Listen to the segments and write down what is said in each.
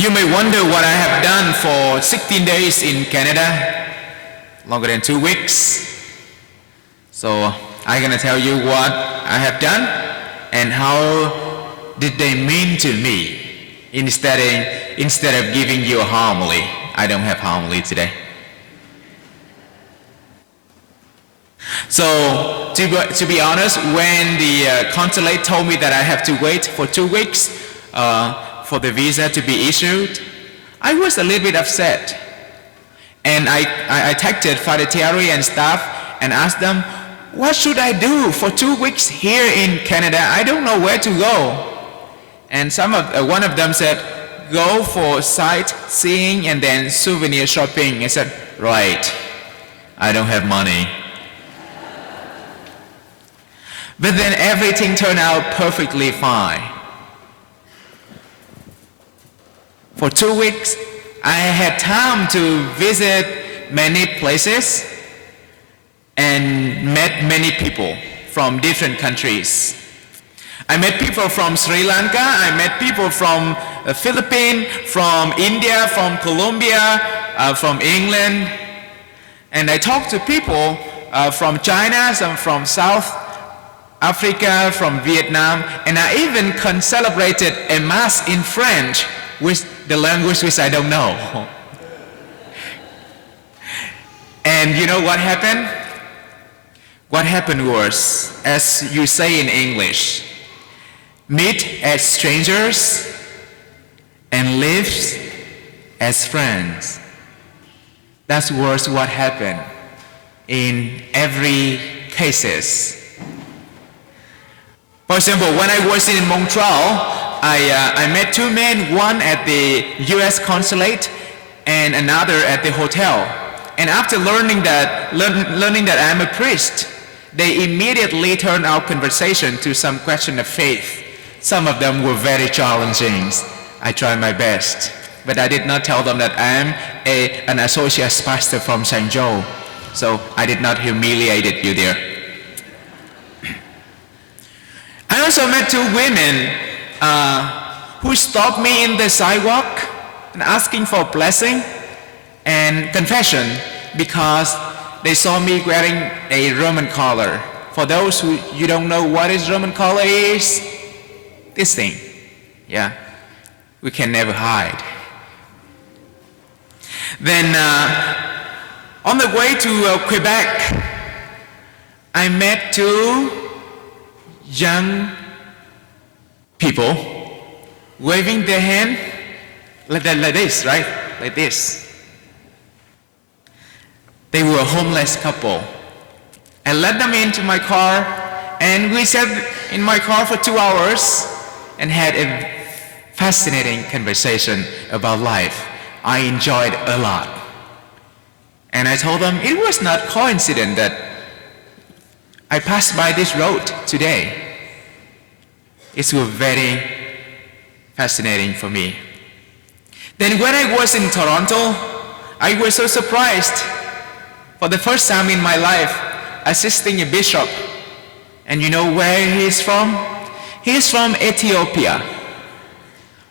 You may wonder what I have done for 16 days in Canada, longer than 2 weeks. So I'm gonna tell you what I have done and how did they mean to me instead of giving you a homily. I don't have homily today. So to be honest, when the consulate told me that I have to wait for 2 weeks for the visa to be issued, I was a little bit upset. And I texted Father Thierry and staff and asked them, what should I do for 2 weeks here in Canada? I don't know where to go. And one of them said, go for sightseeing and then souvenir shopping. I said, right, I don't have money. But then everything turned out perfectly fine. For 2 weeks, I had time to visit many places and met many people from different countries. I met people from Sri Lanka, I met people from the Philippines, from India, from Colombia, from England, and I talked to people from China, some from South Africa, from Vietnam, and I even celebrated a mass in French, with the language which I don't know. And you know what happened? What happened was, as you say in English, meet as strangers and live as friends. That was what happened in every cases. For example, when I was in Montreal, I met 2 men, one at the US consulate and another at the hotel. And after learning that I'm a priest, they immediately turned our conversation to some question of faith. Some of them were very challenging. I tried my best, but I did not tell them that I am an associate pastor from St. Joe. So I did not humiliate you there. I also met 2 women who stopped me in the sidewalk and asking for blessing and confession because they saw me wearing a Roman collar. For those who you don't know what is Roman collar is, this thing, yeah, we can never hide. Then on the way to Quebec, I met 2 young people waving their hand like this, right? Like this. They were a homeless couple. I let them into my car and we sat in my car for 2 hours and had a fascinating conversation about life. I enjoyed a lot. And I told them it was not coincidence that I passed by this road today. It was very fascinating for me. Then when I was in Toronto, I was so surprised for the first time in my life assisting a bishop. And you know where he is from? He is from Ethiopia.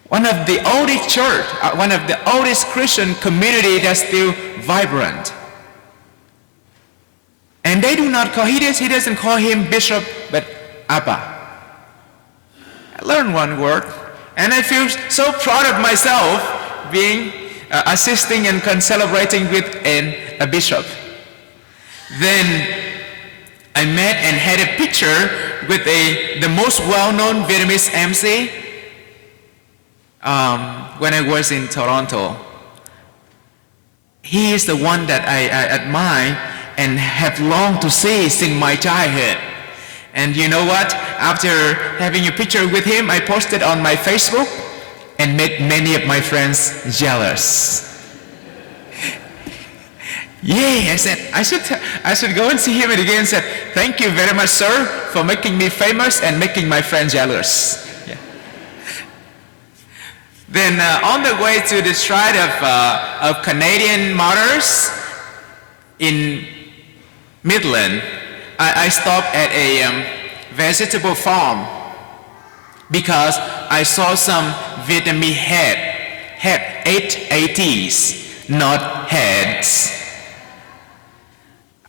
One of the oldest church, one of the oldest Christian community that's still vibrant. And they do not call, he doesn't call him bishop, but Abba. I learned one word, and I feel so proud of myself being assisting and celebrating with a bishop. Then I met and had a picture with the most well-known Vietnamese MC when I was in Toronto. He is the one that I admire and have longed to see since my childhood. And you know what? After having a picture with him, I posted on my Facebook and made many of my friends jealous. Yeah, I said, I should go and see him again. I said, thank you very much, sir, for making me famous and making my friends jealous. Yeah. Then on the way to the shrine of Canadian martyrs in Midland, I stopped at a vegetable farm because I saw some Vietnamese head H-A-T-S, not heads.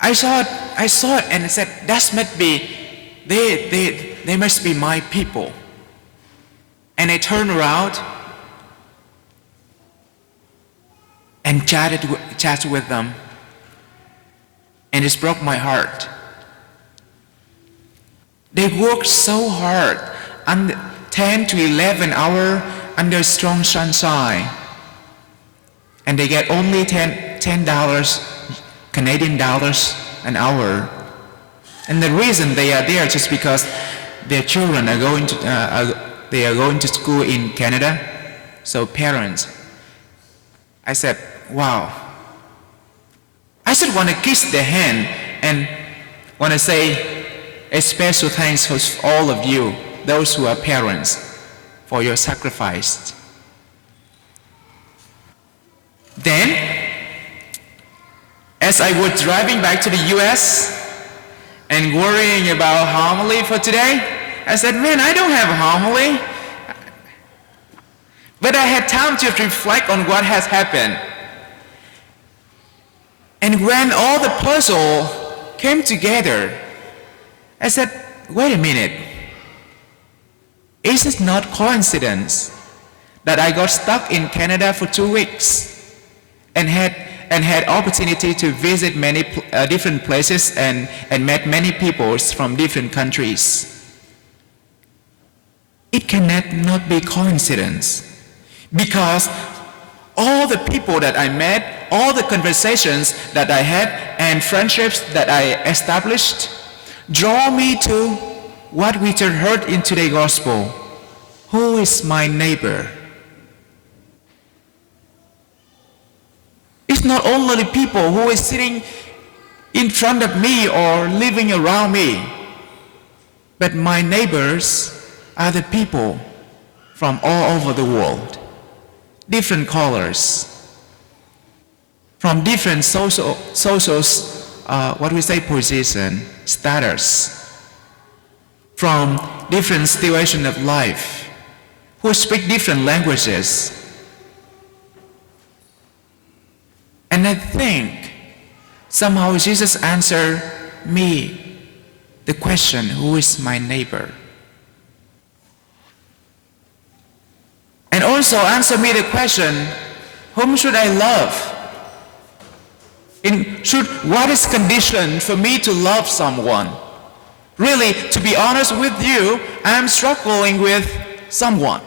I saw it and I said, that must be, they must be my people. And I turned around and chatted with them. And it broke my heart. They worked so hard, 10 to 11 hours under strong sunshine. And they get only $10 Canadian dollars an hour. And the reason they are there just because their children are going to school in Canada. So parents, I said, wow. I just want to kiss their hand and want to say a special thanks for all of you, those who are parents, for your sacrifice. Then, as I was driving back to the US and worrying about homily for today, I said, man, I don't have a homily. But I had time to reflect on what has happened. And when all the puzzle came together, I said, wait a minute. Is it not coincidence that I got stuck in Canada for 2 weeks and had opportunity to visit many different places and met many people from different countries? It cannot not be coincidence, because all the people that I met, all the conversations that I had and friendships that I established draw me to what we just heard in today's gospel. Who is my neighbor? It's not only the people who is sitting in front of me or living around me, but my neighbors are the people from all over the world, different colors, from different social position, status, from different situation of life, who speak different languages. And I think somehow Jesus answered me the question, who is my neighbor? And also answer me the question, whom should I love? What is condition for me to love someone? Really, to be honest with you, I'm struggling with someone.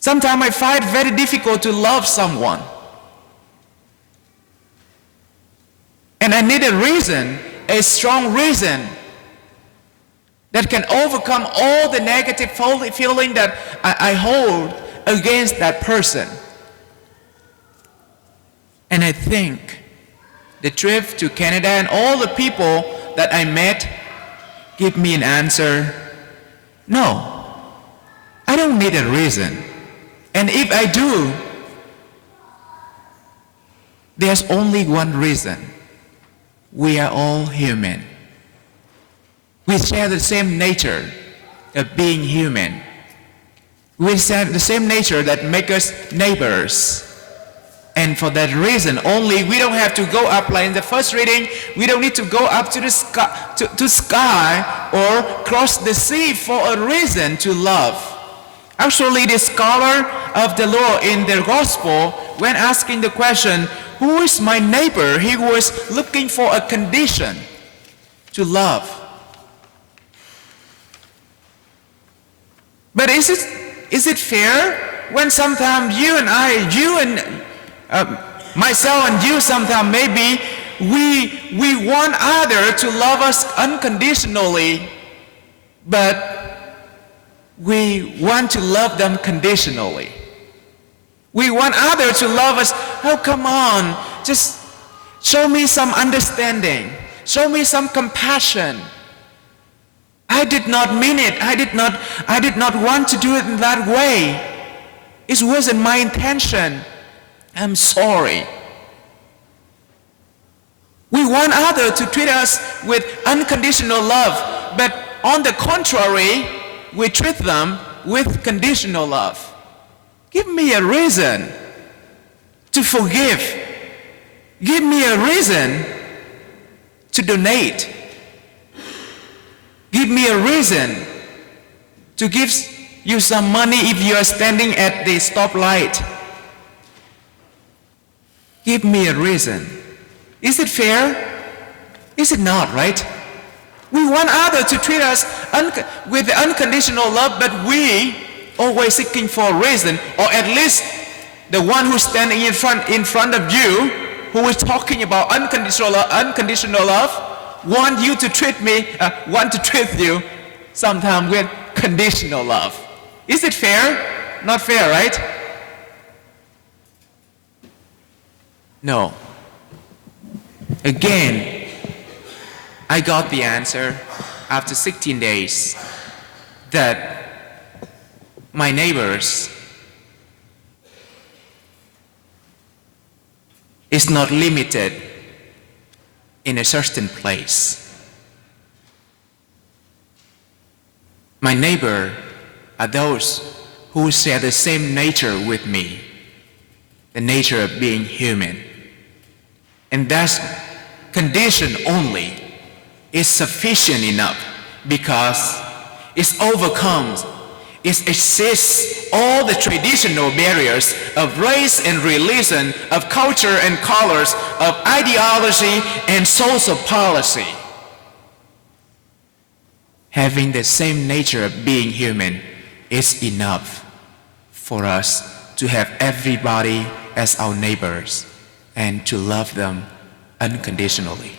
Sometimes I find it very difficult to love someone. And I need a reason, a strong reason, that can overcome all the negative feeling that I hold against that person. And I think the trip to Canada and all the people that I met give me an answer. No, I don't need a reason. And if I do, there's only one reason. We are all human. We share the same nature of being human. We share the same nature that makes us neighbors. And for that reason only, we don't have to go up, like in the first reading, we don't need to go up to the sky or cross the sea for a reason to love. Actually, the scholar of the law in the gospel, when asking the question, who is my neighbor? He was looking for a condition to love. But is it fair when sometimes myself and you sometimes maybe we want others to love us unconditionally, but we want to love them conditionally. We want others to love us. Oh, come on, just show me some understanding. Show me some compassion. I did not mean it. I did not want to do it in that way. It wasn't my intention. I'm sorry. We want others to treat us with unconditional love, but on the contrary, we treat them with conditional love. Give me a reason to forgive. Give me a reason to donate. Give me a reason to give you some money if you are standing at the stoplight. Give me a reason. Is it fair? Is it not, right? We want others to treat us with unconditional love, but we always seeking for a reason, or at least the one who's standing in front of you, who is talking about unconditional love, want to treat you sometimes with conditional love. Is it fair? Not fair, right? No. Again, I got the answer after 16 days that my neighbors is not limited in a certain place. My neighbor are those who share the same nature with me, the nature of being human. And that condition only is sufficient enough because it overcomes, it exists all the traditional barriers of race and religion, of culture and colors, of ideology and social policy. Having the same nature of being human is enough for us to have everybody as our neighbors and to love them unconditionally.